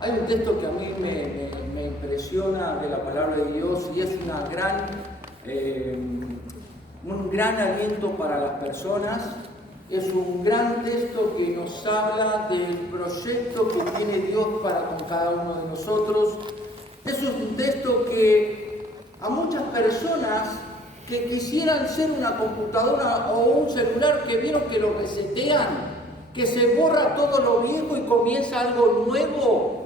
Hay un texto que a mí me impresiona de la palabra de Dios y es un gran aliento para las personas. Es un gran texto que nos habla del proyecto que tiene Dios para con cada uno de nosotros. Es un texto que a muchas personas que quisieran ser una computadora o un celular, que vieron que lo resetean, que se borra todo lo viejo y comienza algo nuevo.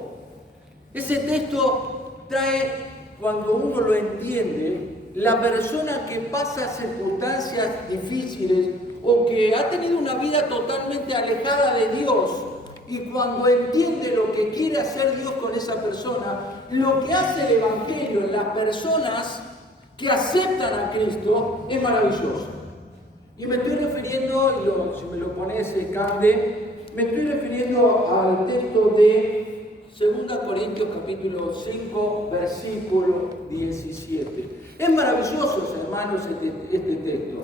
Ese texto trae, cuando uno lo entiende, la persona que pasa circunstancias difíciles o que ha tenido una vida totalmente alejada de Dios, y cuando entiende lo que quiere hacer Dios con esa persona, lo que hace el Evangelio en las personas que aceptan a Cristo es maravilloso. Y me estoy refiriendo, si me lo pones, Cande, me estoy refiriendo al texto de 2 Corintios capítulo 5, versículo 17. Es maravilloso, hermanos, este texto.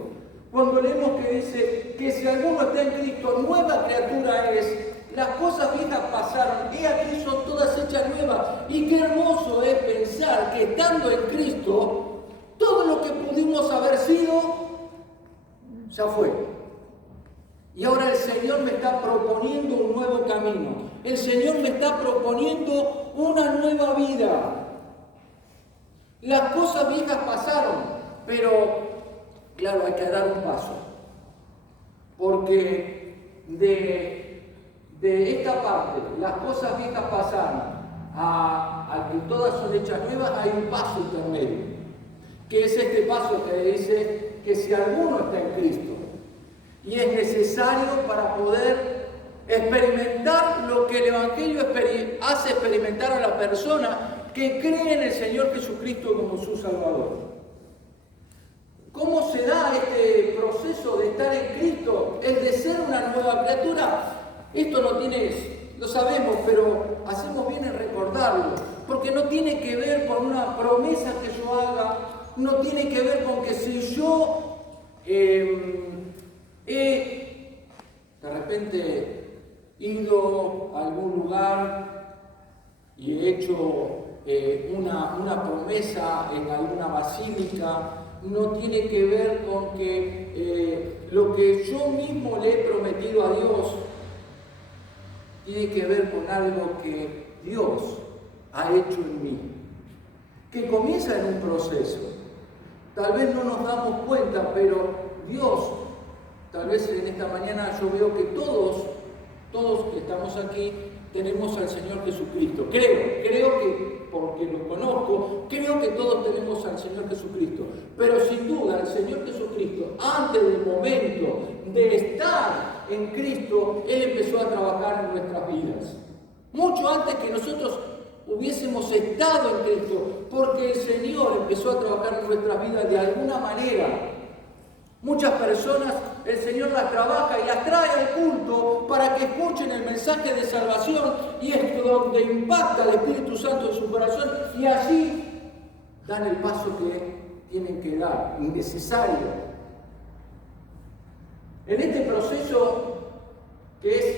Cuando leemos que dice que si alguno está en Cristo, nueva criatura es, las cosas viejas pasaron, y aquí son todas hechas nuevas. Y qué hermoso es pensar que estando en Cristo, todo lo que pudimos haber sido, ya fue. Y ahora el Señor me está proponiendo un nuevo camino. El Señor me está proponiendo una nueva vida. Las cosas viejas pasaron, pero claro, hay que dar un paso. Porque de esta parte, las cosas viejas pasaron, a que todas son hechas nuevas, hay un paso intermedio. Que es este paso que dice que si alguno está en Cristo, y es necesario para poder experimentar lo que el Evangelio hace experimentar a la persona que cree en el Señor Jesucristo como su Salvador. ¿Cómo se da este proceso de estar en Cristo? El de ser una nueva criatura. Esto no tiene, lo sabemos, pero hacemos bien en recordarlo, porque no tiene que ver con una promesa que yo haga, no tiene que ver con que si yo de repente ido a algún lugar y he hecho una promesa en alguna basílica, no tiene que ver con que lo que yo mismo le he prometido a Dios tiene que ver con algo que Dios ha hecho en mí, que comienza en un proceso. Tal vez no nos damos cuenta, pero Dios, tal vez en esta mañana yo veo que todos que estamos aquí, tenemos al Señor Jesucristo. Creo que, porque lo conozco, creo que todos tenemos al Señor Jesucristo. Pero sin duda, el Señor Jesucristo, antes del momento de estar en Cristo, Él empezó a trabajar en nuestras vidas. Mucho antes que nosotros hubiésemos estado en Cristo, porque el Señor empezó a trabajar en nuestras vidas de alguna manera. Muchas personas, el Señor las trabaja y las trae al culto para que escuchen el mensaje de salvación, y es donde impacta el Espíritu Santo en su corazón, y así dan el paso que tienen que dar, innecesario. En este proceso, que es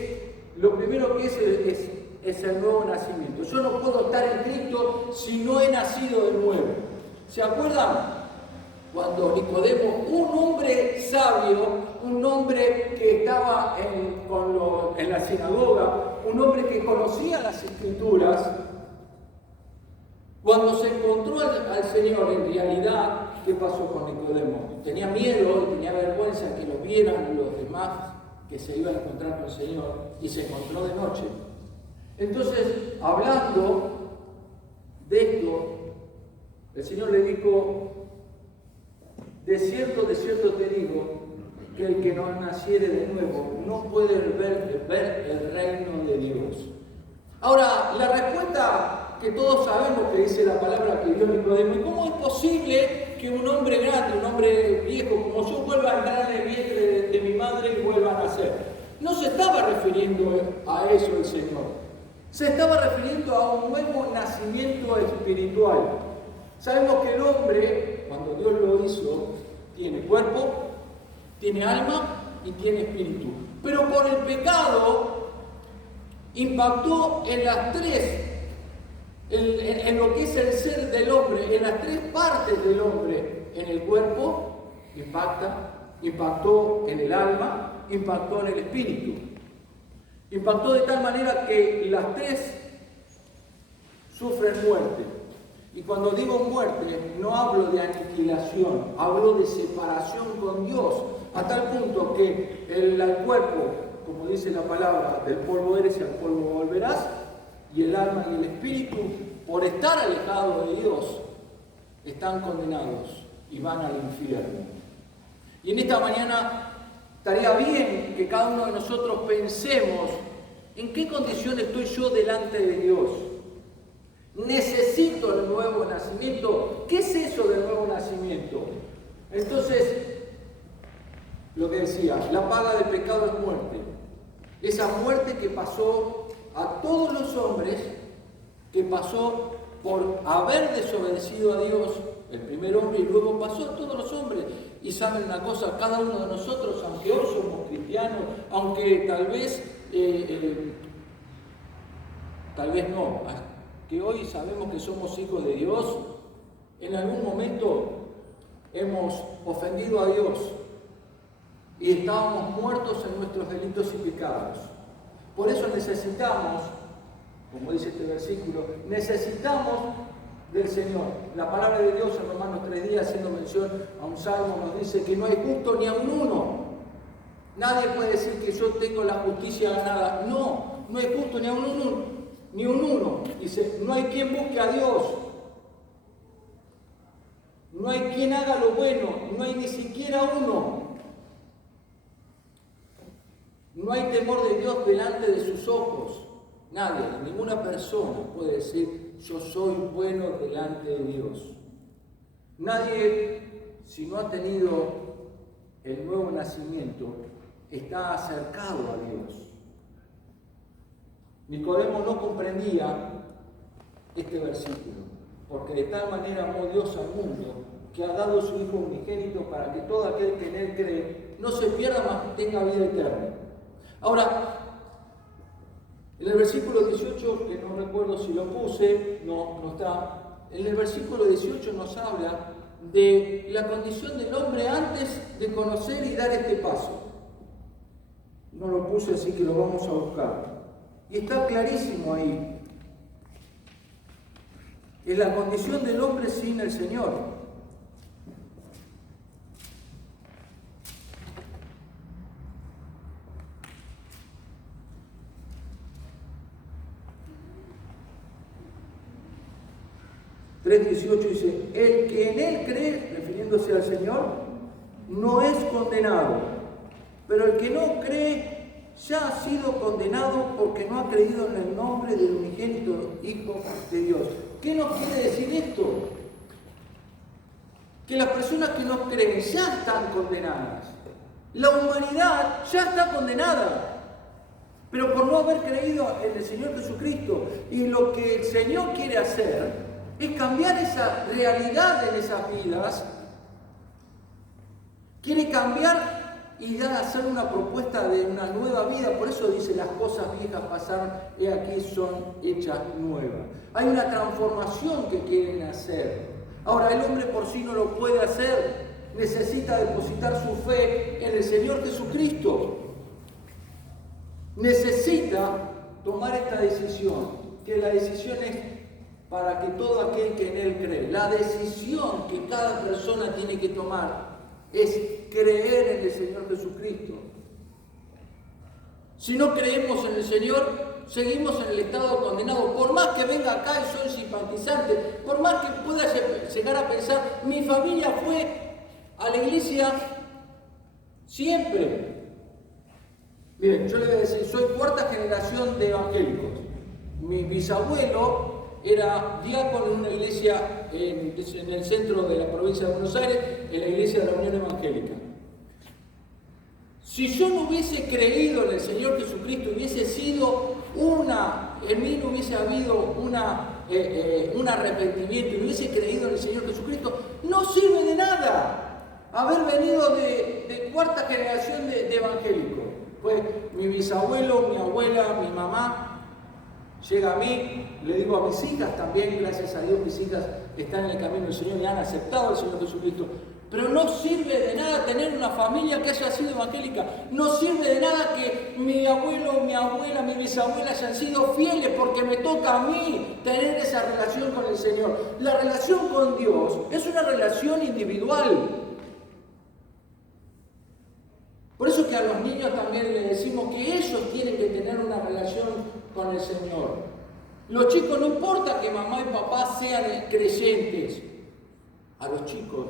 lo primero que es el nuevo nacimiento. Yo no puedo estar en Cristo si no he nacido de nuevo. ¿Se acuerdan? Cuando Nicodemo, un hombre sabio, un hombre que estaba en la sinagoga, un hombre que conocía las Escrituras, cuando se encontró al Señor, en realidad, ¿qué pasó con Nicodemo? Tenía miedo, tenía vergüenza que lo vieran los demás que se iban a encontrar con el Señor, y se encontró de noche. Entonces, hablando de esto, el Señor le dijo: de cierto te digo, que el que no naciere de nuevo no puede ver el reino de Dios. Ahora, la respuesta que todos sabemos que dice la palabra que dio Nicodemo: ¿y cómo es posible que un hombre grande, un hombre viejo como yo, vuelva a entrar en el vientre de mi madre y vuelva a nacer? No se estaba refiriendo a eso el Señor. Se estaba refiriendo a un nuevo nacimiento espiritual. Sabemos que el hombre, cuando Dios lo hizo, tiene cuerpo, tiene alma y tiene espíritu. Pero por el pecado impactó en las tres, en lo que es el ser del hombre, en las tres partes del hombre. En el cuerpo impactó en el alma, impactó en el espíritu. Impactó de tal manera que las tres sufren muerte. Y cuando digo muerte, no hablo de aniquilación, hablo de separación con Dios, a tal punto que el cuerpo, como dice la palabra, del polvo eres y al polvo volverás, y el alma y el espíritu, por estar alejados de Dios, están condenados y van al infierno. Y en esta mañana estaría bien que cada uno de nosotros pensemos en qué condición estoy yo delante de Dios. Necesito el nuevo nacimiento. ¿Qué es eso del nuevo nacimiento? Entonces, lo que decía, la paga del pecado es muerte. Esa muerte que pasó a todos los hombres, que pasó por haber desobedecido a Dios, el primer hombre, y luego pasó a todos los hombres. Y saben una cosa, cada uno de nosotros, aunque hoy somos cristianos, aunque tal vez no, que hoy sabemos que somos hijos de Dios, en algún momento hemos ofendido a Dios y estábamos muertos en nuestros delitos y pecados. Por eso necesitamos, como dice este versículo, necesitamos del Señor. La palabra de Dios en Romanos 3:10, haciendo mención a un salmo, nos dice que no hay justo ni aun uno. Nadie puede decir que yo tengo la justicia ganada. No, no hay justo ni aun uno. Ni un uno. Dice, no hay quien busque a Dios. No hay quien haga lo bueno. No hay ni siquiera uno. No hay temor de Dios delante de sus ojos. Nadie, ninguna persona puede decir, yo soy bueno delante de Dios. Nadie, si no ha tenido el nuevo nacimiento, está acercado a Dios. Nicodemo no comprendía este versículo, porque de tal manera amó Dios al mundo, que ha dado su Hijo unigénito para que todo aquel que en Él cree no se pierda, mas tenga vida eterna. Ahora, en el versículo 18, que no recuerdo si lo puse, no está, en el versículo 18 nos habla de la condición del hombre antes de conocer y dar este paso. No lo puse, así que lo vamos a buscar. Y está clarísimo ahí. Es la condición del hombre sin el Señor. (3:18) dice, el que en Él cree, refiriéndose al Señor, no es condenado, pero el que no cree ya ha sido condenado porque no ha creído en el nombre del unigénito Hijo de Dios. ¿Qué nos quiere decir esto? Que las personas que no creen ya están condenadas. La humanidad ya está condenada, pero por no haber creído en el Señor Jesucristo. Y lo que el Señor quiere hacer es cambiar esa realidad en esas vidas. Quiere cambiar y hacer una propuesta de una nueva vida. Por eso dice, las cosas viejas pasaron, y aquí son hechas nuevas. Hay una transformación que quieren hacer. Ahora, el hombre por sí no lo puede hacer. Necesita depositar su fe en el Señor Jesucristo. Necesita tomar esta decisión, que la decisión es para que todo aquel que en Él cree. La decisión que cada persona tiene que tomar es creer en el Señor Jesucristo. Si no creemos en el Señor, seguimos en el estado condenado. Por más que venga acá y soy simpatizante, por más que pueda llegar a pensar, mi familia fue a la iglesia siempre. Miren, yo le voy a decir, soy cuarta generación de evangélicos. Mi bisabuelo era diácono en una iglesia en el centro de la provincia de Buenos Aires, en la iglesia de la Unión Evangélica. Si yo no hubiese creído en el Señor Jesucristo, en mí no hubiese habido un arrepentimiento y no hubiese creído en el Señor Jesucristo, no sirve de nada haber venido de cuarta generación de evangélicos. Pues mi bisabuelo, mi abuela, mi mamá, llega a mí, le digo a mis hijas también, gracias a Dios mis hijas están en el camino del Señor y han aceptado al Señor Jesucristo. Pero no sirve de nada tener una familia que haya sido evangélica. No sirve de nada que mi abuelo, mi abuela, mi bisabuela hayan sido fieles, porque me toca a mí tener esa relación con el Señor. La relación con Dios es una relación individual. Por eso que a los niños también les decimos que ellos tienen que tener una relación con el Señor. Los chicos, no importa que mamá y papá sean creyentes, a los chicos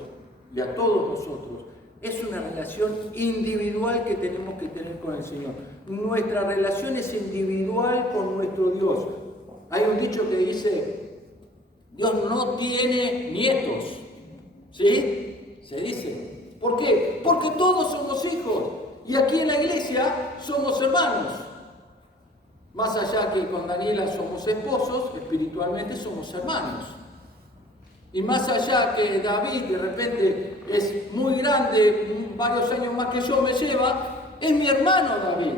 y a todos nosotros, es una relación individual que tenemos que tener con el Señor. Nuestra relación es individual con nuestro Dios. Hay un dicho que dice, Dios no tiene nietos. ¿Sí? Se dice. ¿Por qué? Porque todos somos hijos. Y aquí en la iglesia somos hermanos. Más allá que con Daniela somos esposos, espiritualmente somos hermanos. Y más allá que David de repente es muy grande, varios años más que yo me lleva, es mi hermano David.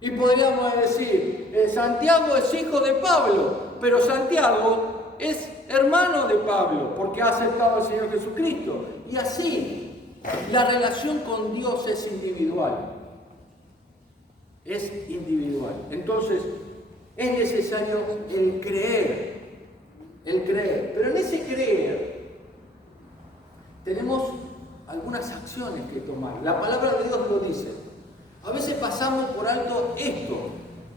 Y podríamos decir, Santiago es hijo de Pablo, pero Santiago es hermano de Pablo, porque ha aceptado al Señor Jesucristo. Y así, la relación con Dios es individual. Es individual. Entonces, es necesario el creer. Pero en ese creer tenemos algunas acciones que tomar. La palabra de Dios lo dice. A veces pasamos por alto esto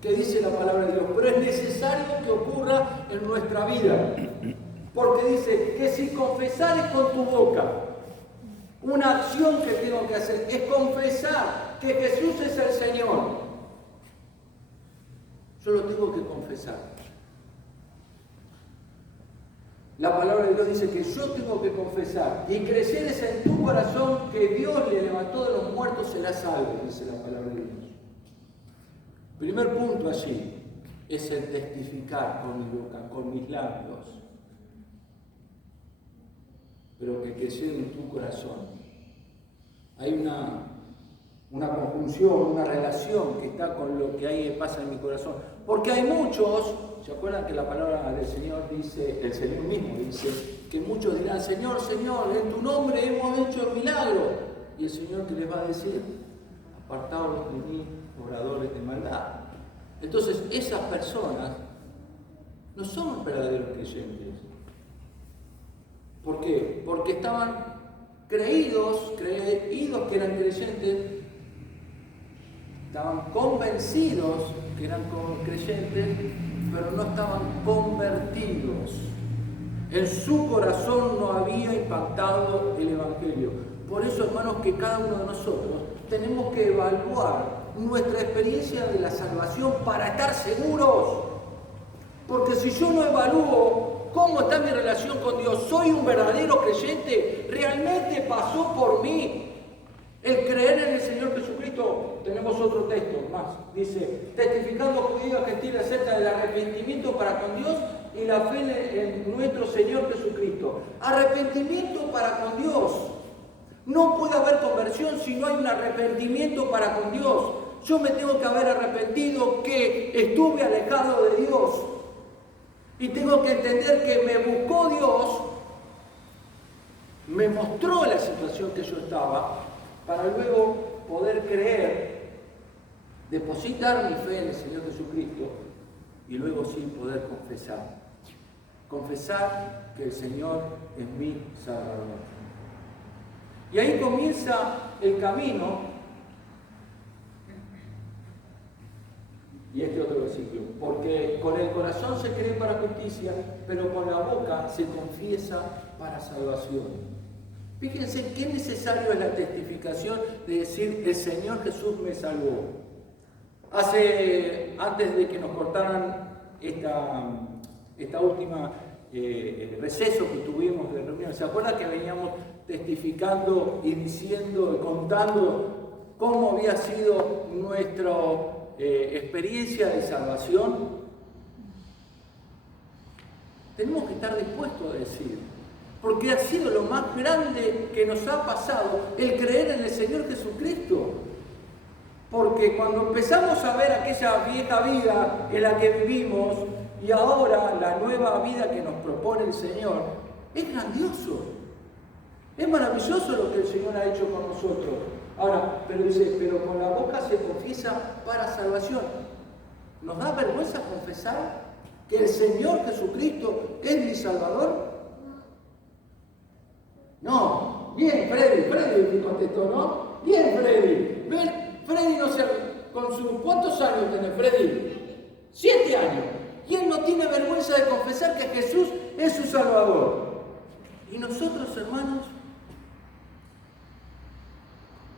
que dice la palabra de Dios, pero es necesario que ocurra en nuestra vida. Porque dice que si confesares con tu boca, una acción que tengo que hacer es confesar que Jesús es el Señor. Yo lo tengo que confesar. La palabra de Dios dice que yo tengo que confesar y creyeres en tu corazón que Dios le levantó de los muertos, serás salvo, dice la palabra de Dios. Primer punto allí es el testificar con mi boca, con mis labios, pero que crecer en tu corazón. Hay una conjunción, una relación que está con lo que ahí pasa en mi corazón. Porque hay muchos, ¿se acuerdan que la palabra del Señor dice, el Señor mismo dice, que muchos dirán, Señor, Señor, en tu nombre hemos hecho el milagro? Y el Señor, ¿qué les va a decir? Apartaos de mí, obradores de maldad. Entonces, esas personas no son verdaderos creyentes. ¿Por qué? Porque estaban creídos que eran creyentes, estaban convencidos que eran creyentes, pero no estaban convertidos. En su corazón no había impactado el Evangelio. Por eso, hermanos, que cada uno de nosotros tenemos que evaluar nuestra experiencia de la salvación para estar seguros. Porque si yo no evalúo cómo está mi relación con Dios, ¿soy un verdadero creyente? ¿Realmente pasó por mí el creer en el Señor Jesucristo? Tenemos otro texto más. Dice, testificando judíos y gentiles acerca del arrepentimiento para con Dios y la fe en nuestro Señor Jesucristo. Arrepentimiento para con Dios. No puede haber conversión si no hay un arrepentimiento para con Dios. Yo me tengo que haber arrepentido que estuve alejado de Dios. Y tengo que entender que me buscó Dios, me mostró la situación que yo estaba, para luego poder creer, depositar mi fe en el Señor Jesucristo y luego sí poder confesar. Confesar que el Señor es mi Salvador. Y ahí comienza el camino. Y este otro versículo, porque con el corazón se cree para justicia, pero con la boca se confiesa para salvación. Fíjense qué necesario es la testificación de decir, el Señor Jesús me salvó. Antes de que nos cortaran esta última receso que tuvimos de reunión, ¿se acuerdan que veníamos testificando y diciendo y contando cómo había sido nuestra experiencia de salvación? Tenemos que estar dispuestos a decir, porque ha sido lo más grande que nos ha pasado el creer en el Señor Jesucristo. Porque cuando empezamos a ver aquella vieja vida en la que vivimos y ahora la nueva vida que nos propone el Señor, es grandioso. Es maravilloso lo que el Señor ha hecho con nosotros. Ahora, pero dice, pero con la boca se confiesa para salvación. ¿Nos da vergüenza confesar que el Señor Jesucristo es mi Salvador? No. Bien, Freddy me contestó, ¿no? Bien, Freddy. Ven, Freddy no se... ¿Cuántos años tiene Freddy? 7 años. Y él no tiene vergüenza de confesar que Jesús es su Salvador. Y nosotros, hermanos,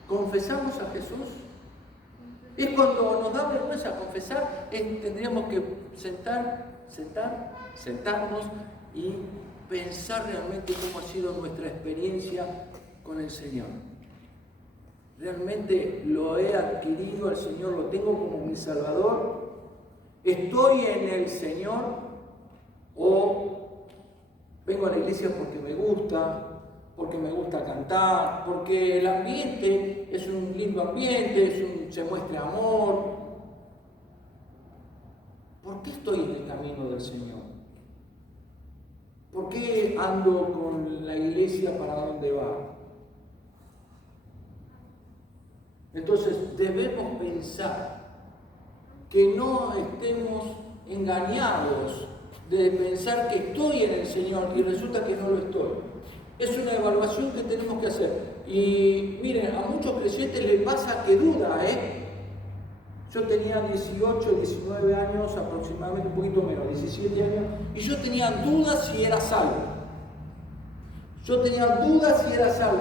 ¿confesamos a Jesús? Es cuando nos da vergüenza confesar, tendríamos que sentarnos y pensar realmente cómo ha sido nuestra experiencia con el Señor. ¿Realmente lo he adquirido al Señor? ¿Lo tengo como mi Salvador? ¿Estoy en el Señor? ¿O vengo a la iglesia porque me gusta cantar, porque el ambiente es un lindo ambiente, se muestra amor? ¿Por qué estoy en el camino del Señor? ¿Por qué ando con la iglesia para dónde va? Entonces debemos pensar que no estemos engañados de pensar que estoy en el Señor y resulta que no lo estoy. Es una evaluación que tenemos que hacer. Y miren, a muchos creyentes les pasa que duda, Yo tenía 18, 19 años, aproximadamente un poquito menos, 17 años, y yo tenía dudas si era salvo.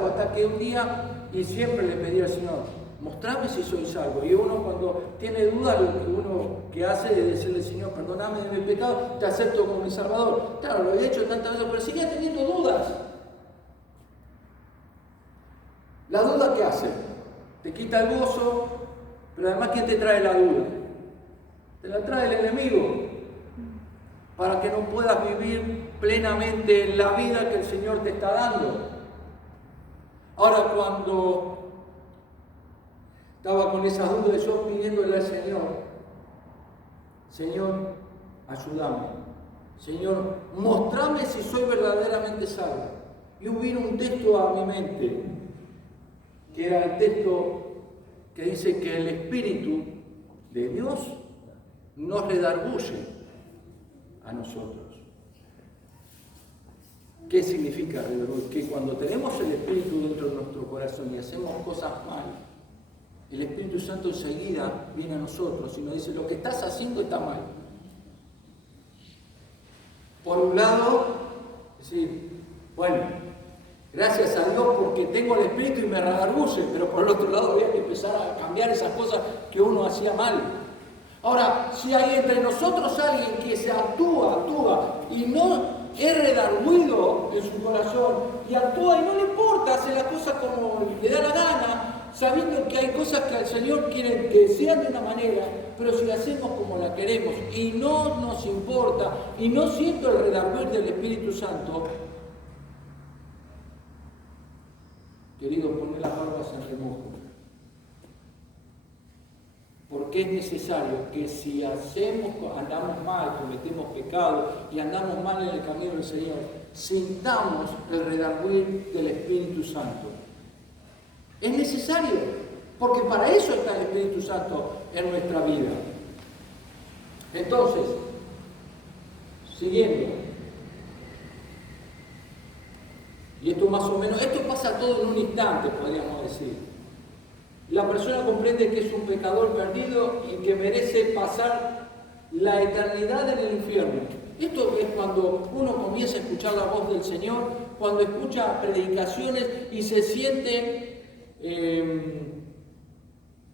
Hasta que un día, y siempre le pedí al Señor, mostrame si soy salvo. Y uno cuando tiene dudas, lo que uno que hace es decirle, Señor, perdóname de mi pecado, te acepto como mi Salvador. Claro, lo he hecho tantas veces, pero seguía teniendo dudas. ¿La duda qué hace? Te quita el gozo, pero además, ¿quién te trae la duda? Te la trae el enemigo, para que no puedas vivir plenamente la vida que el Señor te está dando. Ahora, cuando estaba con esas dudas, yo pidiéndole al Señor, Señor, ayúdame. Señor, mostrame si soy verdaderamente salvo. Y vino un texto a mi mente, que era el texto que dice que el Espíritu de Dios nos redarguye a nosotros. ¿Qué significa redarguye? Que cuando tenemos el Espíritu dentro de nuestro corazón y hacemos cosas mal, el Espíritu Santo enseguida viene a nosotros y nos dice, lo que estás haciendo está mal. Por un lado, decir, bueno, gracias a Dios porque tengo el Espíritu y me redarguye, pero por el otro lado había que empezar a cambiar esas cosas que uno hacía mal. Ahora, si hay entre nosotros alguien que se actúa y no es redarguido en su corazón y actúa y no le importa, hace las cosas como le da la gana, sabiendo que hay cosas que al Señor quiere que sean de una manera, pero si las hacemos como la queremos y no nos importa y no siento el redarguir del Espíritu Santo, querido, poner las barbas en remojo. Porque es necesario que si andamos mal, cometemos pecado y andamos mal en el camino del Señor, sintamos el redarguir del Espíritu Santo. Es necesario, porque para eso está el Espíritu Santo en nuestra vida. Entonces, siguiendo, y esto más o menos, esto pasa todo en un instante, podríamos decir. La persona comprende que es un pecador perdido y que merece pasar la eternidad en el infierno. Esto es cuando uno comienza a escuchar la voz del Señor, cuando escucha predicaciones y se siente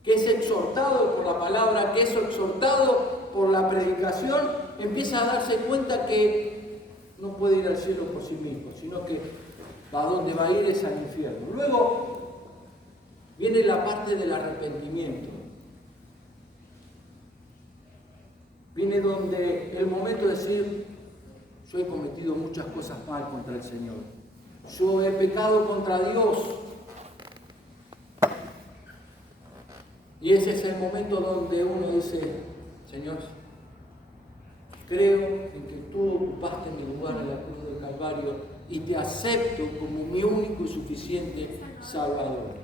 que es exhortado por la palabra, que es exhortado por la predicación, empieza a darse cuenta que no puede ir al cielo por sí mismo, sino que a donde va a ir es al infierno. Luego viene la parte del arrepentimiento. Viene donde el momento de decir, yo he cometido muchas cosas mal contra el Señor. yo he pecado contra Dios. Y ese es el momento donde uno dice, Señor, creo en que tú ocupaste mi lugar en la cruz del Calvario y te acepto como mi único y suficiente Salvador.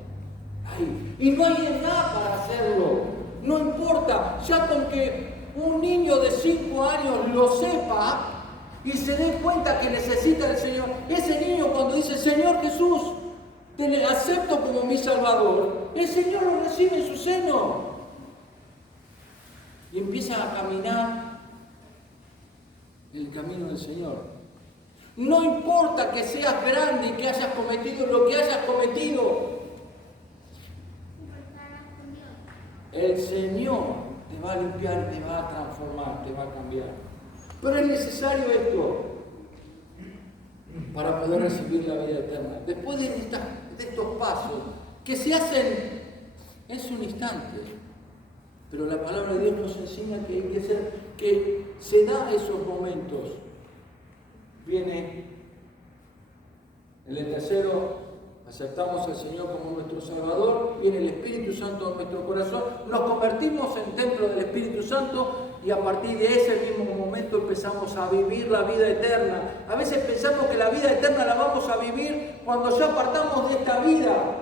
Ay, y no hay edad para hacerlo, no importa, ya con que un niño de 5 años lo sepa y se dé cuenta que necesita al Señor, ese niño cuando dice, Señor Jesús, te acepto como mi Salvador, el Señor lo recibe en su seno y empieza a caminar en el camino del Señor. No importa que seas grande y que hayas cometido lo que hayas cometido, el Señor te va a limpiar, te va a transformar, te va a cambiar. Pero es necesario esto para poder recibir la vida eterna. Después de estos pasos que se hacen en un instante, pero la palabra de Dios nos enseña que hay que ser, que se da esos momentos. Viene en el tercero, aceptamos al Señor como nuestro Salvador, viene el Espíritu Santo en nuestro corazón, nos convertimos en templo del Espíritu Santo y a partir de ese mismo momento empezamos a vivir la vida eterna. A veces pensamos que la vida eterna la vamos a vivir cuando ya partamos de esta vida.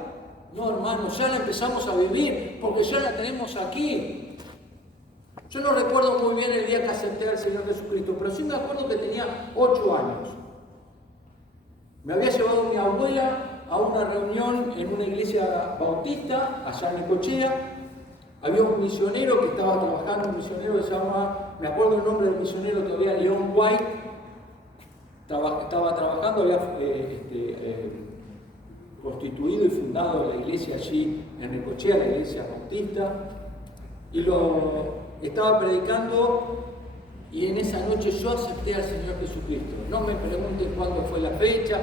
No, hermanos, ya la empezamos a vivir porque ya la tenemos aquí. Yo no recuerdo muy bien el día que acepté al Señor Jesucristo, pero sí me acuerdo que tenía 8 años. Me había llevado mi abuela a una reunión en una iglesia bautista, allá en Necochea. Había un misionero que estaba trabajando, un misionero que se llama, me acuerdo el nombre del misionero todavía, Leon White. Estaba trabajando, había constituido y fundado la iglesia allí en Necochea, la iglesia bautista. Y estaba predicando y en esa noche yo acepté al Señor Jesucristo. No me pregunten cuándo fue la fecha,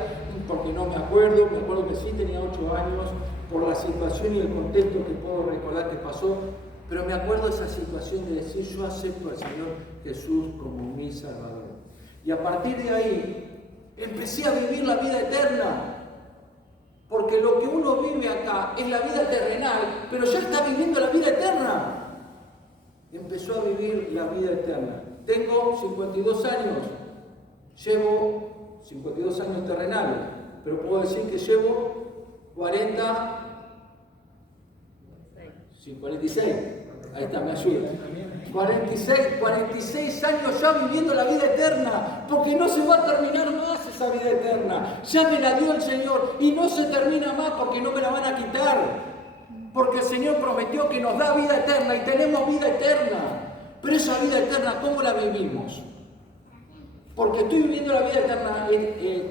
porque no me acuerdo que sí tenía 8 años, por la situación y el contexto que puedo recordar que pasó, pero me acuerdo de esa situación de decir, yo acepto al Señor Jesús como mi Salvador. Y a partir de ahí, empecé a vivir la vida eterna, porque lo que uno vive acá es la vida terrenal, pero ya está viviendo la vida eterna. Empezó a vivir la vida eterna. Tengo 52 años, llevo 52 años terrenales, pero puedo decir que llevo 46, ahí está, me ayuda. 46 años ya viviendo la vida eterna, porque no se va a terminar más esa vida eterna. Ya me la dio el Señor y no se termina más porque no me la van a quitar. Porque el Señor prometió que nos da vida eterna y tenemos vida eterna. Pero esa vida eterna, ¿cómo la vivimos? Porque estoy viviendo la vida eterna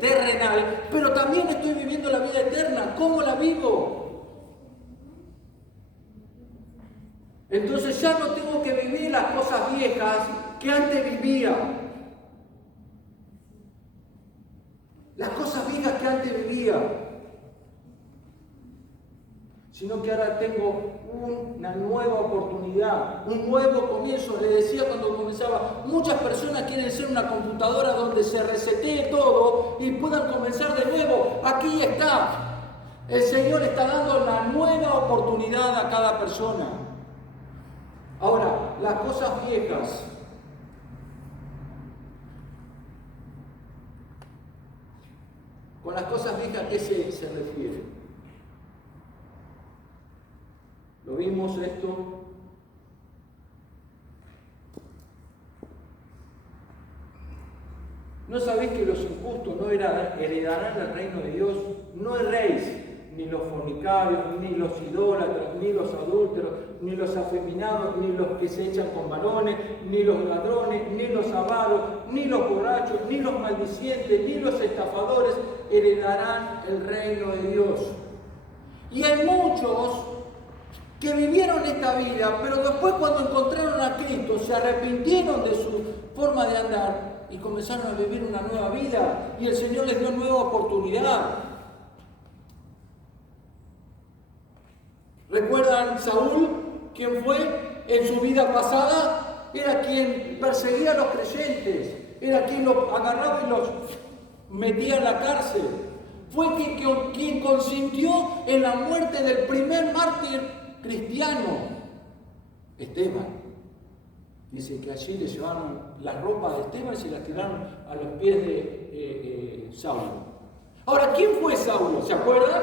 terrenal, pero también estoy viviendo la vida eterna. ¿Cómo la vivo? Entonces ya no tengo que vivir las cosas viejas que antes vivía. Las cosas viejas que antes vivía. Sino que ahora tengo una nueva oportunidad, un nuevo comienzo. Le decía cuando comenzaba, muchas personas quieren ser una computadora donde se resetee todo y puedan comenzar de nuevo. Aquí está. El Señor está dando la nueva oportunidad a cada persona. Ahora, las cosas viejas. Con las cosas viejas, ¿a qué se refiere? ¿Lo vimos esto? ¿No sabéis que los injustos no heredarán el reino de Dios? No erréis, ni los fornicarios, ni los idólatras, ni los adúlteros, ni los afeminados, ni los que se echan con varones, ni los ladrones, ni los avaros, ni los borrachos, ni los maldicientes, ni los estafadores heredarán el reino de Dios. Y hay muchos que vivieron esta vida, pero después cuando encontraron a Cristo se arrepintieron de su forma de andar y comenzaron a vivir una nueva vida y el Señor les dio nueva oportunidad. ¿Recuerdan Saúl? ¿Quién fue en su vida pasada? Era quien perseguía a los creyentes, era quien los agarraba y los metía en la cárcel. Fue quien consintió en la muerte del primer mártir cristiano, Esteban. Dice que allí le llevaron las ropas de Esteban y se las tiraron a los pies de Saulo. Ahora, ¿quién fue Saulo? ¿Se acuerdan?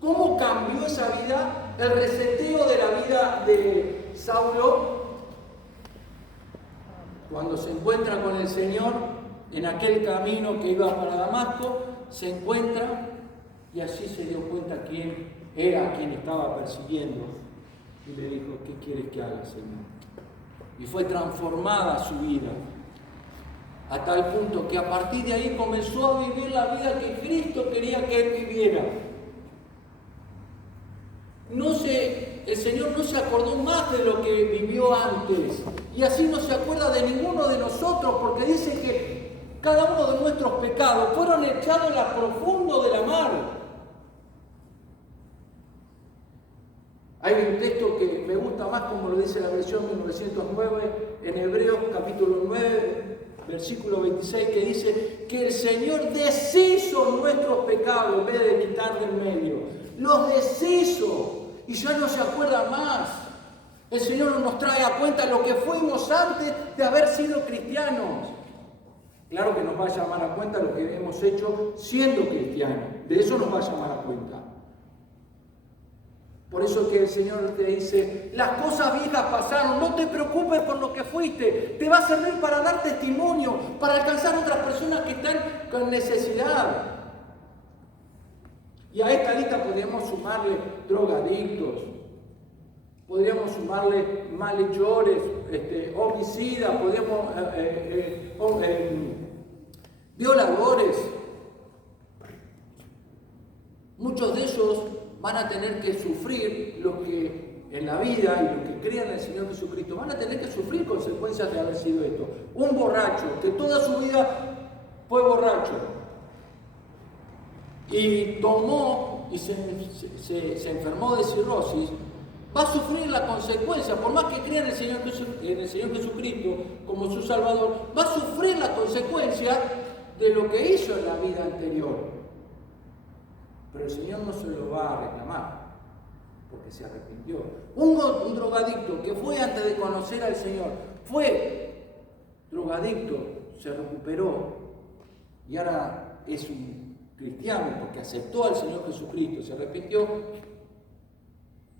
¿Cómo cambió esa vida? El reseteo de la vida de Saulo, cuando se encuentra con el Señor en aquel camino que iba para Damasco, se encuentra y allí se dio cuenta quién era quien estaba persiguiendo. Y le dijo: ¿qué quieres que haga, Señor? Y fue transformada su vida, a tal punto que a partir de ahí comenzó a vivir la vida que Cristo quería que él viviera. El Señor no se acordó más de lo que vivió antes, y así no se acuerda de ninguno de nosotros, porque dice que cada uno de nuestros pecados fueron echados en lo profundo de la mar. Hay un texto que me gusta más, como lo dice la versión 1909, en Hebreos capítulo 9, versículo 26, que dice que el Señor deshizo nuestros pecados en vez de quitar del medio. Los deshizo y ya no se acuerda más. El Señor no nos trae a cuenta lo que fuimos antes de haber sido cristianos. Claro que nos va a llamar a cuenta lo que hemos hecho siendo cristianos. De eso nos va a llamar a cuenta. Por eso que el Señor te dice: las cosas viejas pasaron, no te preocupes por lo que fuiste, te va a servir para dar testimonio, para alcanzar a otras personas que están con necesidad. Y a esta lista podríamos sumarle drogadictos, podríamos sumarle malhechores, homicidas, podríamos violadores. Muchos de ellos van a tener que sufrir lo que en la vida, y los que crean en el Señor Jesucristo, van a tener que sufrir consecuencias de haber sido esto. Un borracho que toda su vida fue borracho y tomó y se enfermó de cirrosis, va a sufrir la consecuencia, por más que crea en el Señor Jesucristo como su Salvador, va a sufrir la consecuencia de lo que hizo en la vida anterior. Pero el Señor no se lo va a reclamar, porque se arrepintió. Un drogadicto que fue antes de conocer al Señor, fue drogadicto, se recuperó y ahora es un cristiano porque aceptó al Señor Jesucristo, se arrepintió,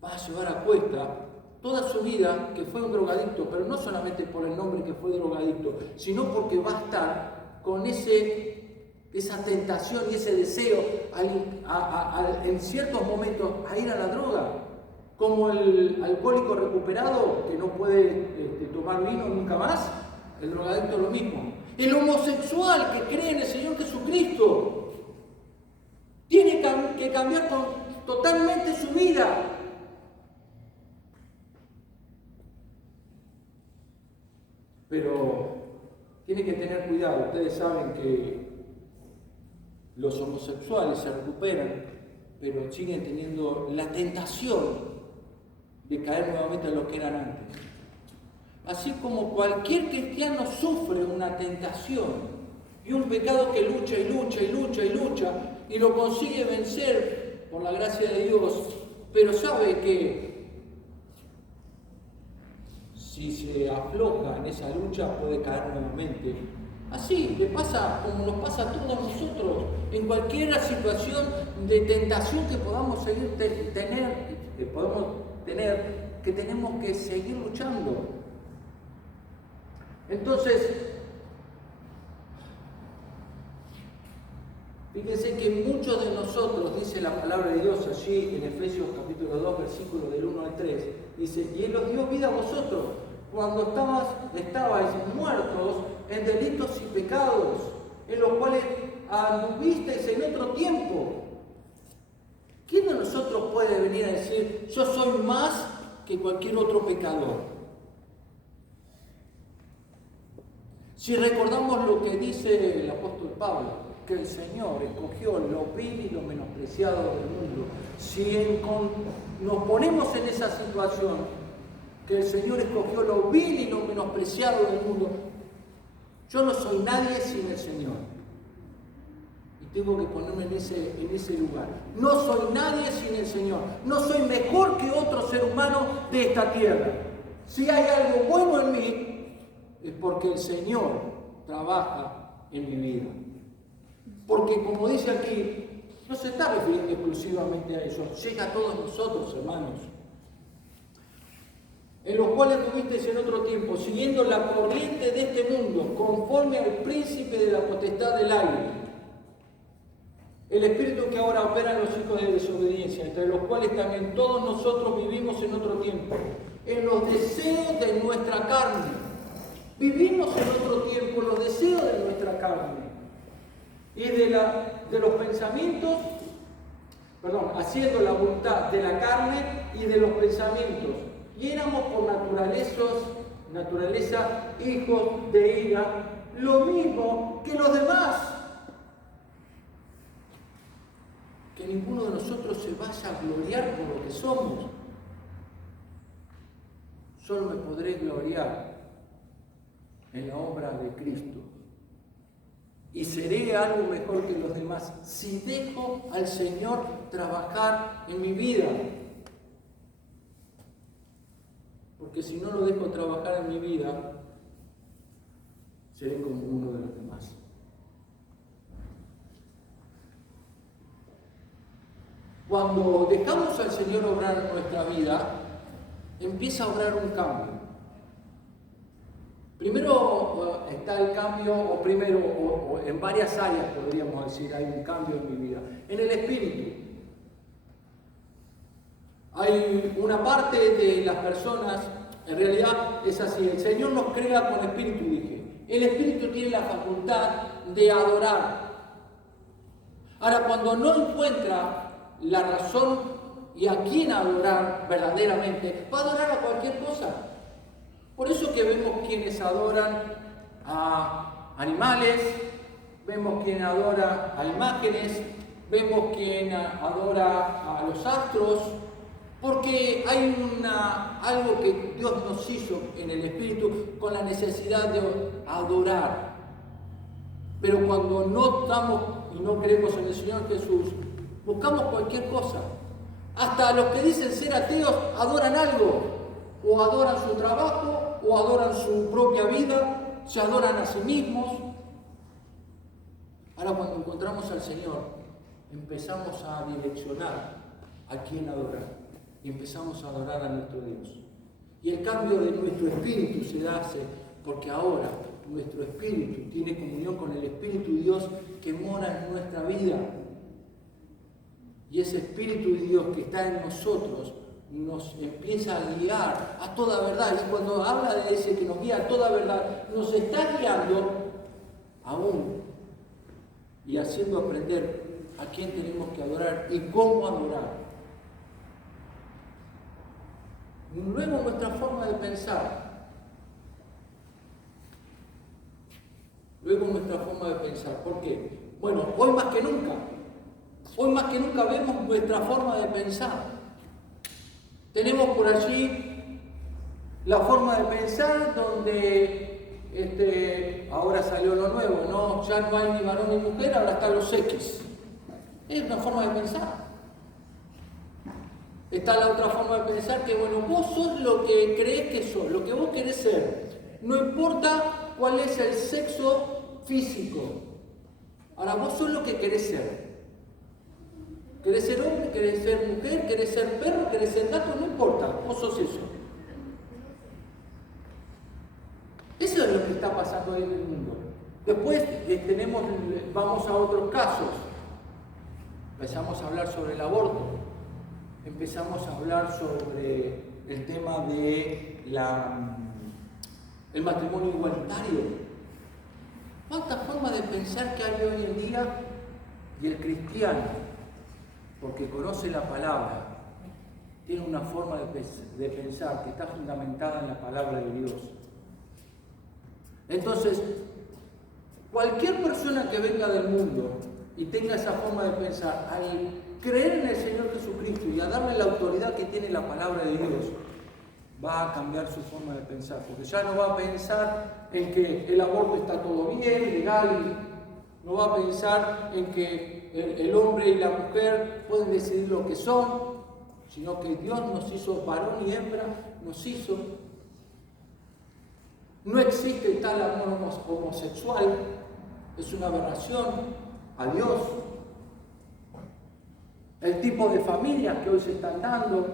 va a llevar a cuesta toda su vida que fue un drogadicto, pero no solamente por el nombre que fue drogadicto, sino porque va a estar con esa tentación y ese deseo en ciertos momentos a ir a la droga, como el alcohólico recuperado que no puede tomar vino nunca más. El drogadicto es lo mismo. El homosexual que cree en el Señor Jesucristo tiene que cambiar totalmente su vida. Pero tiene que tener cuidado. Ustedes saben que los homosexuales se recuperan, pero siguen teniendo la tentación de caer nuevamente a lo que eran antes. Así como cualquier cristiano sufre una tentación y un pecado que lucha y lucha y lucha y lucha y lo consigue vencer por la gracia de Dios, pero sabe que si se afloja en esa lucha puede caer nuevamente. Así le pasa como nos pasa a todos nosotros en cualquier situación de tentación que podamos tener, que tenemos que seguir luchando. Entonces, fíjense que muchos de nosotros, dice la palabra de Dios allí en Efesios capítulo 2, versículos del 1 al 3, dice: y Él os dio vida a vosotros cuando estabais muertos en delitos y pecados, en los cuales anduvisteis en otro tiempo. ¿Quién de nosotros puede venir a decir: yo soy más que cualquier otro pecador? Si recordamos lo que dice el apóstol Pablo, que el Señor escogió lo vil y lo menospreciado del mundo. Si nos ponemos en esa situación, que el Señor escogió lo vil y lo menospreciado del mundo, yo no soy nadie sin el Señor. Y tengo que ponerme en ese lugar. No soy nadie sin el Señor. No soy mejor que otro ser humano de esta tierra. Si hay algo bueno en mí, es porque el Señor trabaja en mi vida. Porque como dice aquí, no se está refiriendo exclusivamente a eso, llega a todos nosotros, hermanos, en los cuales tuvisteis en otro tiempo, siguiendo la corriente de este mundo, conforme al príncipe de la potestad del aire, el espíritu que ahora opera en los hijos de desobediencia, entre los cuales también todos nosotros vivimos en otro tiempo, en los deseos de nuestra carne. Vivimos en otro tiempo en los deseos de nuestra carne y de los pensamientos, haciendo la voluntad de la carne y de los pensamientos. Y éramos por naturaleza hijos de ira, lo mismo que los demás. Que ninguno de nosotros se vaya a gloriar por lo que somos. Solo me podré gloriar en la obra de Cristo. Y seré algo mejor que los demás si dejo al Señor trabajar en mi vida. Porque si no lo dejo trabajar en mi vida, seré como uno de los demás. Cuando dejamos al Señor obrar en nuestra vida, empieza a obrar un cambio. Primero está el cambio, o en varias áreas podríamos decir, hay un cambio en mi vida. En el espíritu. Hay una parte de las personas, en realidad es así, el Señor nos crea con espíritu, dije. El espíritu tiene la facultad de adorar. Ahora, cuando no encuentra la razón y a quién adorar verdaderamente, va a adorar a cualquier cosa. Por eso que vemos quienes adoran a animales, vemos quien adora a imágenes, vemos quien adora a los astros, porque hay algo que Dios nos hizo en el espíritu con la necesidad de adorar. Pero cuando no estamos y no creemos en el Señor Jesús, buscamos cualquier cosa. Hasta los que dicen ser ateos adoran algo. O adoran su trabajo, o adoran su propia vida, se adoran a sí mismos. Ahora cuando encontramos al Señor, empezamos a direccionar a quién adorar. Y empezamos a adorar a nuestro Dios. Y el cambio de nuestro espíritu se hace porque ahora nuestro espíritu tiene comunión con el Espíritu de Dios que mora en nuestra vida. Y ese Espíritu de Dios que está en nosotros nos empieza a guiar a toda verdad. Y cuando habla de ese que nos guía a toda verdad, nos está guiando aún y haciendo aprender a quién tenemos que adorar y cómo adorar. Luego nuestra forma de pensar. ¿Por qué? Bueno, hoy más que nunca vemos nuestra forma de pensar. Tenemos por allí la forma de pensar donde ahora salió lo nuevo, ¿no? Ya no hay ni varón ni mujer, ahora están los X. Es una forma de pensar. Está la otra forma de pensar que, bueno, vos sos lo que crees que sos, lo que vos querés ser. No importa cuál es el sexo físico. Ahora, vos sos lo que querés ser. ¿Querés ser hombre? ¿Querés ser mujer? ¿Querés ser perro? ¿Querés ser gato? No importa, vos sos eso. Eso es lo que está pasando hoy en el mundo. Después vamos a otros casos. Empezamos a hablar sobre el aborto. Empezamos a hablar sobre el tema de el matrimonio igualitario. ¿Cuántas formas de pensar que hay hoy en día? Y el cristiano, porque conoce la palabra, tiene una forma de pensar que está fundamentada en la palabra de Dios. Entonces, cualquier persona que venga del mundo y tenga esa forma de pensar, al creer en el Señor Jesucristo y a darle la autoridad que tiene la palabra de Dios, va a cambiar su forma de pensar, porque ya no va a pensar en que el aborto está todo bien, legal, No va a pensar en que el hombre y la mujer pueden decidir lo que son, sino que Dios nos hizo varón y hembra, nos hizo. No existe tal amor homosexual, es una aberración a Dios. El tipo de familias que hoy se están dando,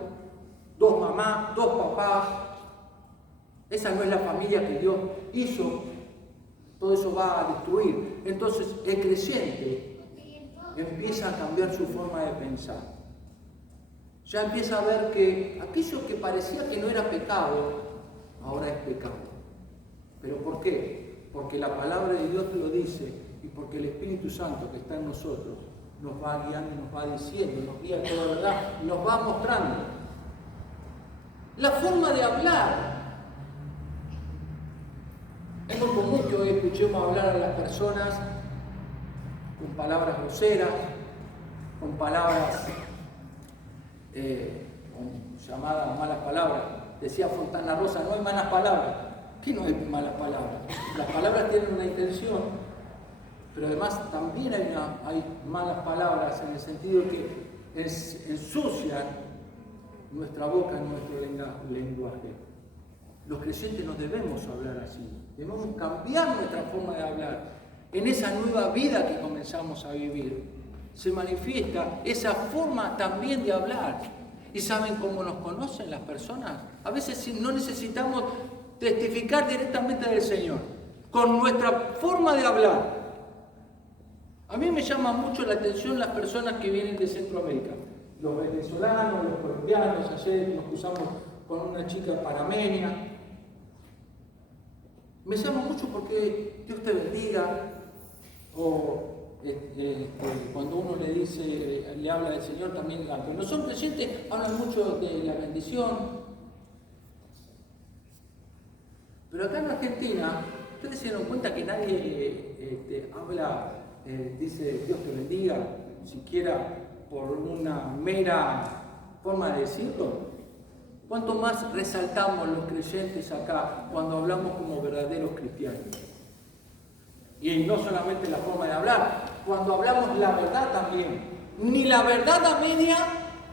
2 mamás, 2 papás, esa no es la familia que Dios hizo. Todo eso va a destruir. Entonces el creyente empieza a cambiar su forma de pensar. Ya empieza a ver que aquello que parecía que no era pecado, ahora es pecado. ¿Pero por qué? Porque la palabra de Dios lo dice y porque el Espíritu Santo que está en nosotros nos va guiando, nos va diciendo, nos guía toda la verdad, nos va mostrando. La forma de hablar. Es muy común que hoy escuchemos hablar a las personas con palabras groseras, con palabras llamadas malas palabras. Decía Fontana Rosa, no hay malas palabras. ¿Qué no hay malas palabras? Las palabras tienen una intención, pero además también hay malas palabras en el sentido que ensucian nuestra boca y nuestro lenguaje. Los creyentes no debemos hablar así, debemos cambiar nuestra forma de hablar. En esa nueva vida que comenzamos a vivir, se manifiesta esa forma también de hablar. ¿Y saben cómo nos conocen las personas? A veces no necesitamos testificar directamente del Señor, con nuestra forma de hablar. A mí me llama mucho la atención las personas que vienen de Centroamérica, los venezolanos, los colombianos. Ayer nos cruzamos con una chica panameña. Me llama mucho porque Dios te bendiga, o cuando uno le dice, le habla del Señor también, aunque no son creyentes, hablan mucho de la bendición. Pero acá en Argentina, ustedes se dieron cuenta que nadie habla, dice Dios te bendiga, siquiera por una mera forma de decirlo. ¿Cuánto más resaltamos los creyentes acá cuando hablamos como verdaderos cristianos? Y no solamente la forma de hablar, cuando hablamos la verdad también. Ni la verdad a media,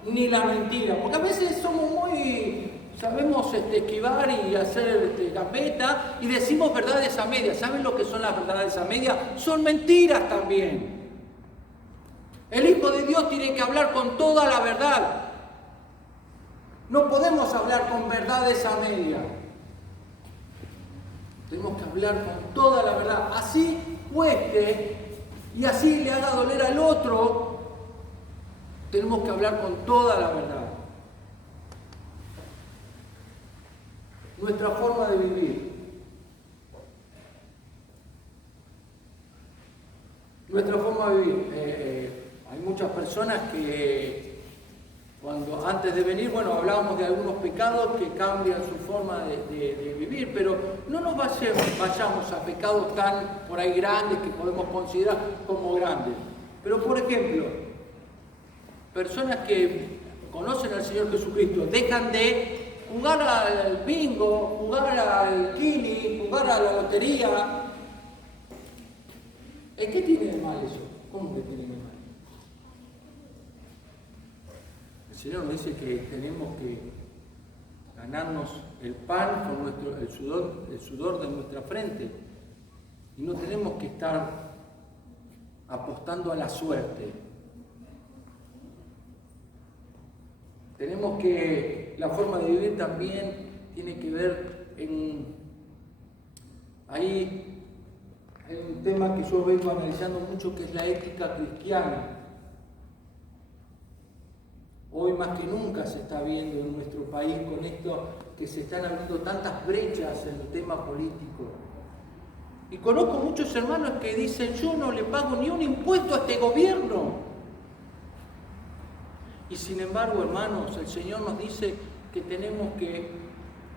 ni la mentira. Porque a veces somos sabemos esquivar y hacer gambeta y decimos verdades a medias. ¿Saben lo que son las verdades a medias? Son mentiras también. El Hijo de Dios tiene que hablar con toda la verdad. No podemos hablar con verdades a medias. Tenemos que hablar con toda la verdad. Así cueste y así le haga doler al otro, tenemos que hablar con toda la verdad. Nuestra forma de vivir. Nuestra forma de vivir. Hay muchas personas que antes de venir, hablábamos de algunos pecados que cambian su forma de vivir, pero no nos vayamos a pecados tan por ahí grandes que podemos considerar como grandes. Pero por ejemplo, personas que conocen al Señor Jesucristo dejan de jugar al bingo, jugar al kini, jugar a la lotería. ¿Qué tiene de mal eso? ¿Cómo que tiene de mal? El Señor nos dice que tenemos que ganarnos el pan con el sudor de nuestra frente. Y no tenemos que estar apostando a la suerte. Tenemos que, la forma de vivir también tiene que ver ahí hay un tema que yo vengo analizando mucho, que es la ética cristiana. Hoy más que nunca se está viendo en nuestro país con esto, que se están abriendo tantas brechas en el tema político. Y conozco muchos hermanos que dicen, yo no le pago ni un impuesto a este gobierno. Y sin embargo, hermanos, el Señor nos dice que tenemos que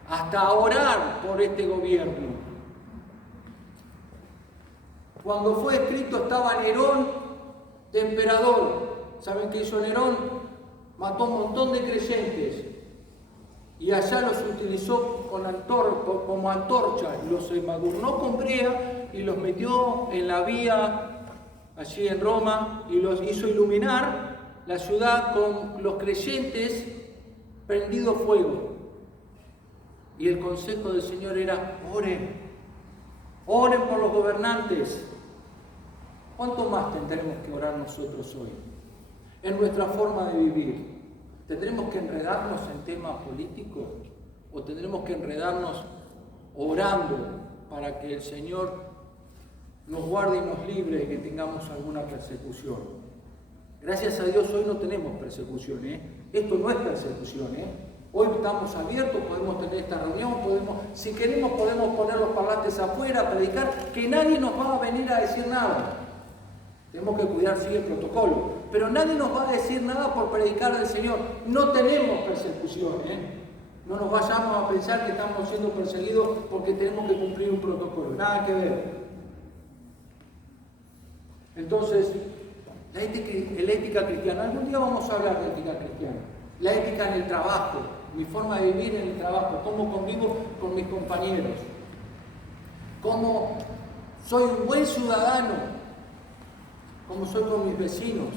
hasta orar por este gobierno. Cuando fue escrito estaba Nerón de emperador. ¿Saben qué hizo Nerón? Mató un montón de creyentes y allá los utilizó como antorchas, los embadurnó con brea y los metió en la vía allí en Roma y los hizo iluminar la ciudad con los creyentes prendido fuego. Y el consejo del Señor era: oren por los gobernantes. ¿Cuánto más tendremos que orar nosotros hoy? En nuestra forma de vivir, ¿tendremos que enredarnos en temas políticos o tendremos que enredarnos orando para que el Señor nos guarde y nos libre de que tengamos alguna persecución? Gracias a Dios hoy no tenemos persecución, Esto no es persecución, Hoy estamos abiertos, podemos tener esta reunión, si queremos podemos poner los parlantes afuera, predicar, que nadie nos va a venir a decir nada. Tenemos que cuidar, sí, el protocolo, pero nadie nos va a decir nada por predicar del Señor. No tenemos persecución, No nos vayamos a pensar que estamos siendo perseguidos porque tenemos que cumplir un protocolo, nada que ver. Entonces, la ética cristiana, algún día vamos a hablar de ética cristiana. La ética en el trabajo, mi forma de vivir en el trabajo, cómo convivo con mis compañeros, cómo soy un buen ciudadano, cómo soy con mis vecinos.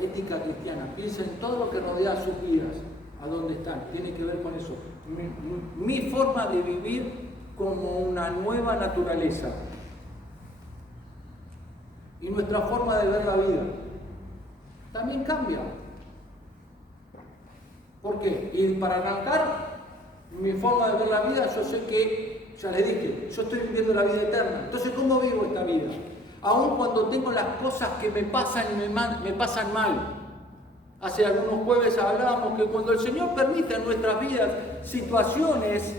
Ética cristiana, piensa en todo lo que rodea sus vidas, a dónde están, tiene que ver con eso. Mi forma de vivir como una nueva naturaleza. Y nuestra forma de ver la vida también cambia. ¿Por qué? Y para arrancar, mi forma de ver la vida, yo sé que, ya les dije, yo estoy viviendo la vida eterna. Entonces, ¿cómo vivo esta vida? Aún cuando tengo las cosas que me pasan y me pasan mal. Hace algunos jueves hablábamos que cuando el Señor permite en nuestras vidas situaciones,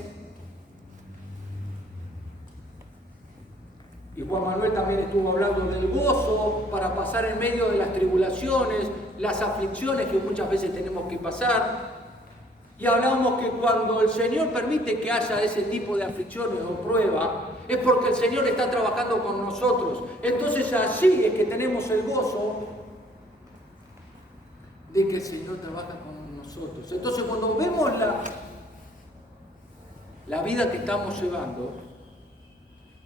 y Juan Manuel también estuvo hablando del gozo para pasar en medio de las tribulaciones, las aflicciones que muchas veces tenemos que pasar. Y hablábamos que cuando el Señor permite que haya ese tipo de aflicciones o prueba, es porque el Señor está trabajando con nosotros. Entonces así es que tenemos el gozo de que el Señor trabaja con nosotros. Entonces cuando vemos la vida que estamos llevando,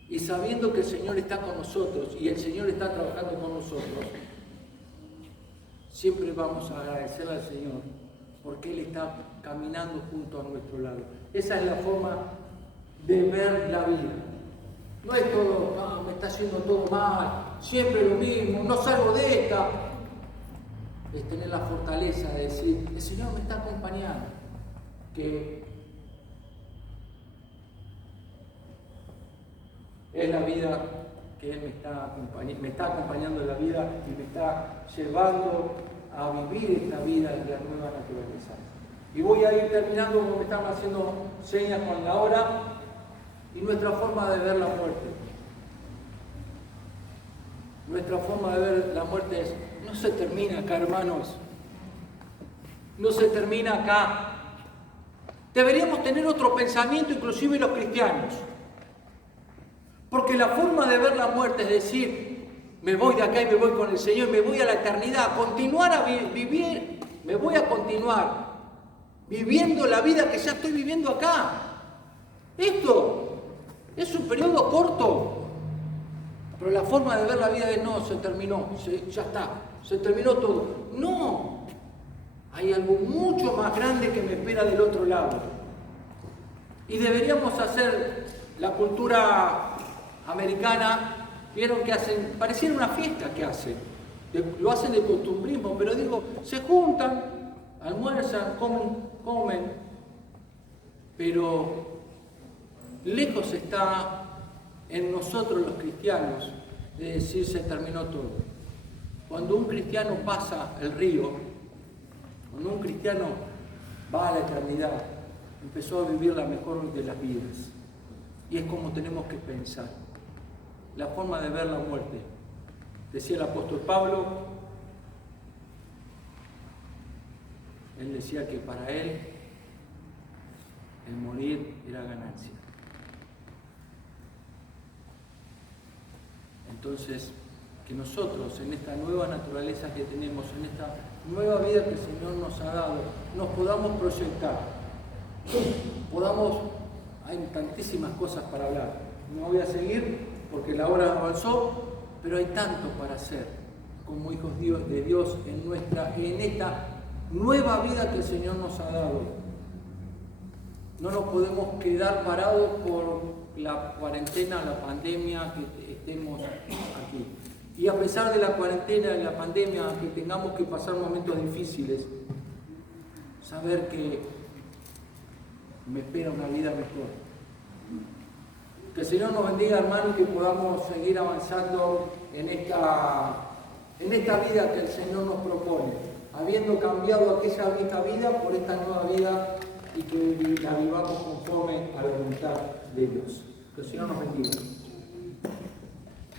y sabiendo que el Señor está con nosotros y el Señor está trabajando con nosotros, siempre vamos a agradecerle al Señor porque Él está caminando junto a nuestro lado. Esa es la forma de ver la vida. No es todo, no, me está haciendo todo mal, siempre lo mismo, no salgo de esta. Es tener la fortaleza de decir, el Señor me está acompañando, que es la vida que Él me está acompañando en la vida y me está llevando a vivir esta vida de la nueva naturaleza. Y voy a ir terminando, como me están haciendo señas con la hora, y nuestra forma de ver la muerte. Nuestra forma de ver la muerte es, no se termina acá, hermanos. No se termina acá. Deberíamos tener otro pensamiento, inclusive los cristianos. Porque la forma de ver la muerte es decir, me voy de acá y me voy con el Señor, me voy a la eternidad, continuar a vivir, me voy a continuar viviendo la vida que ya estoy viviendo acá. Esto es un periodo corto, pero la forma de ver la vida es no, se terminó, ya está, se terminó todo. No, hay algo mucho más grande que me espera del otro lado. Y deberíamos hacer la cultura americana, vieron que hacen, pareciera una fiesta que hacen, lo hacen de costumbrismo, pero digo, se juntan, almuerzan, comen, pero lejos está en nosotros los cristianos de decir se terminó todo. Cuando un cristiano pasa el río, cuando un cristiano va a la eternidad, empezó a vivir la mejor de las vidas. Y es como tenemos que pensar. La forma de ver la muerte. Decía el apóstol Pablo, él decía que para él el morir era ganancia. Entonces, que nosotros en esta nueva naturaleza que tenemos, en esta nueva vida que el Señor nos ha dado, nos podamos proyectar. Hay tantísimas cosas para hablar. No voy a seguir porque la hora avanzó, Pero hay tanto para hacer como hijos de Dios en esta nueva vida que el Señor nos ha dado. No nos podemos quedar parados por la cuarentena, la pandemia, que estemos aquí. Y a pesar de la cuarentena y la pandemia, que tengamos que pasar momentos difíciles, saber que me espera una vida mejor. Que el Señor nos bendiga, hermanos, y que podamos seguir avanzando en esta vida que el Señor nos propone, habiendo cambiado aquella vieja vida por esta nueva vida y que la vivamos conforme a la voluntad de Dios. Que el Señor nos bendiga.